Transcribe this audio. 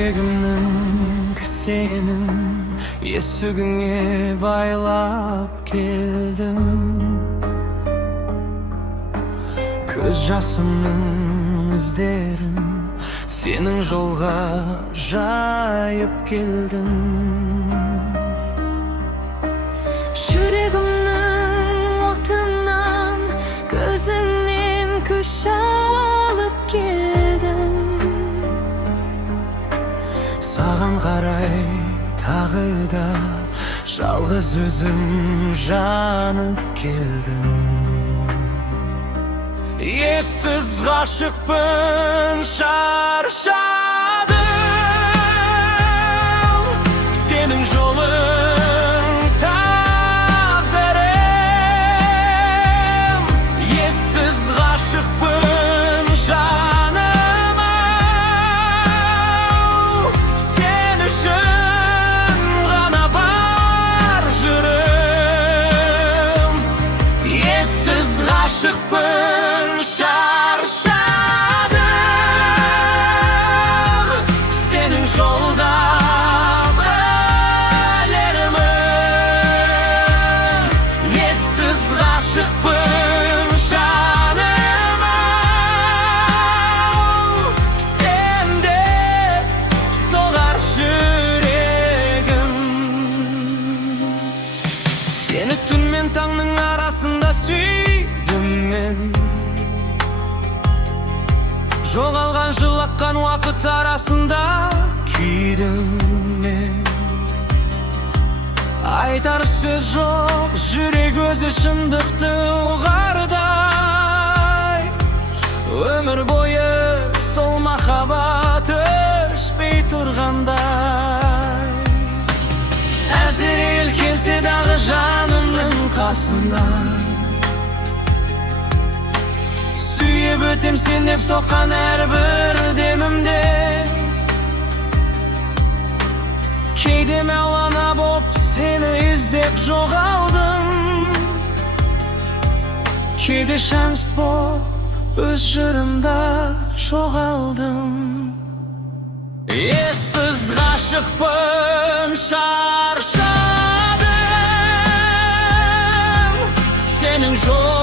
Жүрегімнің senin есігіңе байлап келдім. Көз жасымның іздерін сенің жолға жайып келдім. Жүрегімнің отынан көзіңнен күш алып келдім. Саған қарай тағы да жалғыз өзім жанып келдім. Ессіз ғашықпын, шаршадым. Сенің жолың тағдырым. Ессіз ғашықпын, жаным ау. Сен үшін ғана бар жырым. Ессіз ғашықпын, senin жолда өлермін. Ессіз ғашықпын, жаным ау. Сенде соғар жүрегім. Сені түн мен таңның арасында сүйдім мен. Жоғалған жылаққан уақыт арасында күйдім мен. Айтар сөз жоқ, жүрек өзі шындықты ұғардай. Өмір бойы сол махаббат өшпей тұрғандай. Әзірел келсе дағы жанымның қасында, сүйіп өтем сен деп соққан әрбір демімде. Кейде мәулана боп сені іздеп жоғалдым. Кейде шәмс боп өз жырымда жоғалдым. Ессіз ғашықпын, шаршадым. Сенің жол